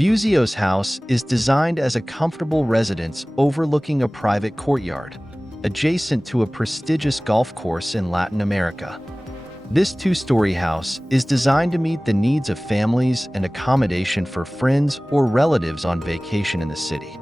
Búzios House is designed as a comfortable residence overlooking a private courtyard, adjacent to a prestigious golf course in Latin America. This two-story house is designed to meet the needs of families and accommodation for friends or relatives on vacation in the city.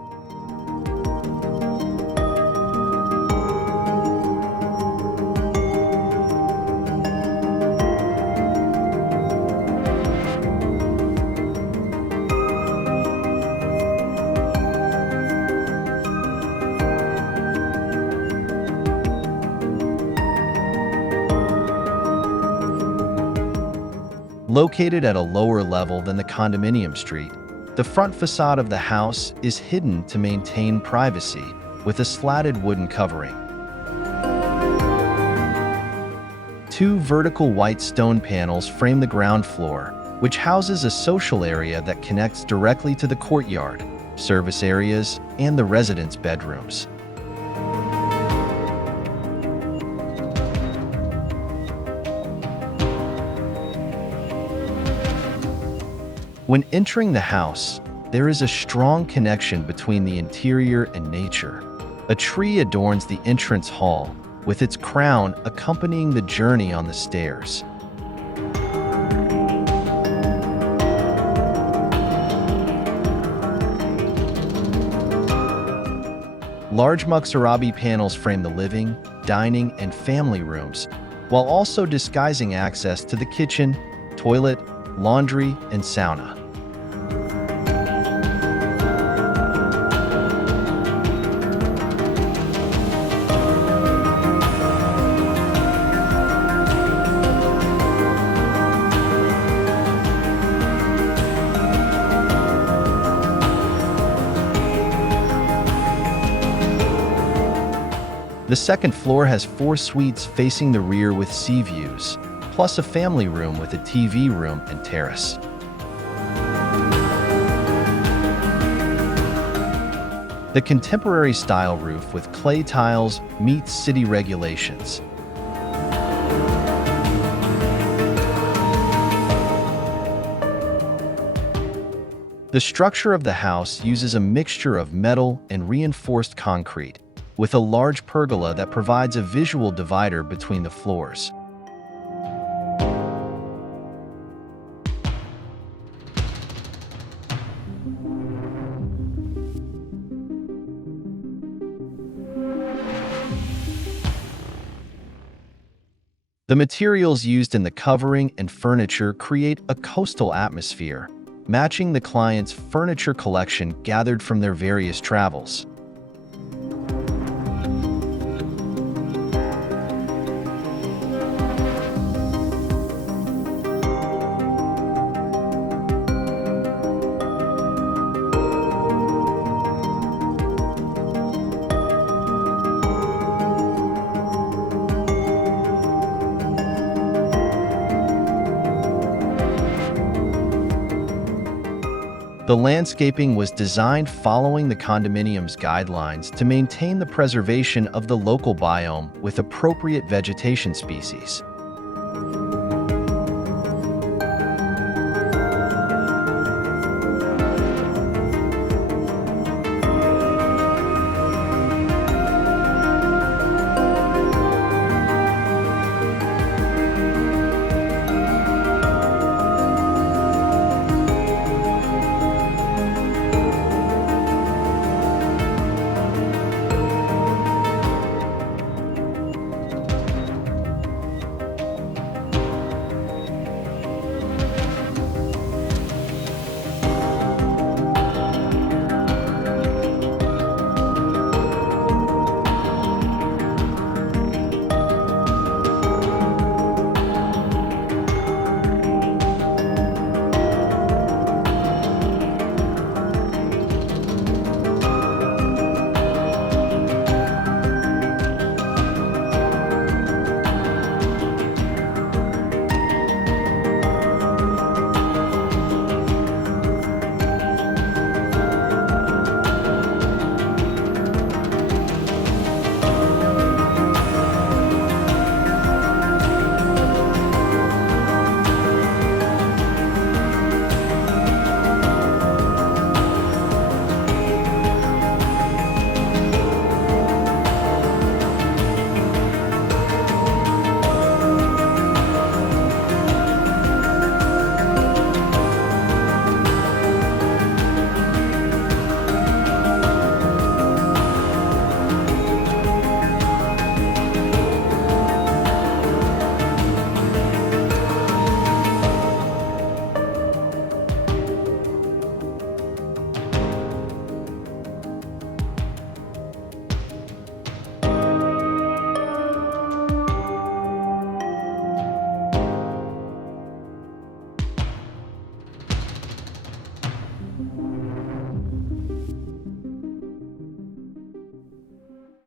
Located at a lower level than the condominium street, the front facade of the house is hidden to maintain privacy with a slatted wooden covering. Two vertical white stone panels frame the ground floor, which houses a social area that connects directly to the courtyard, service areas, and the residents' bedrooms. When entering the house, there is a strong connection between the interior and nature. A tree adorns the entrance hall, with its crown accompanying the journey on the stairs. Large muxarabi panels frame the living, dining, and family rooms, while also disguising access to the kitchen, toilet, laundry, and sauna. The second floor has 4 suites facing the rear with sea views, plus a family room with a TV room and terrace. The contemporary style roof with clay tiles meets city regulations. The structure of the house uses a mixture of metal and reinforced concrete, with a large pergola that provides a visual divider between the floors. The materials used in the covering and furniture create a coastal atmosphere, matching the client's furniture collection gathered from their various travels. The landscaping was designed following the condominium's guidelines to maintain the preservation of the local biome with appropriate vegetation species.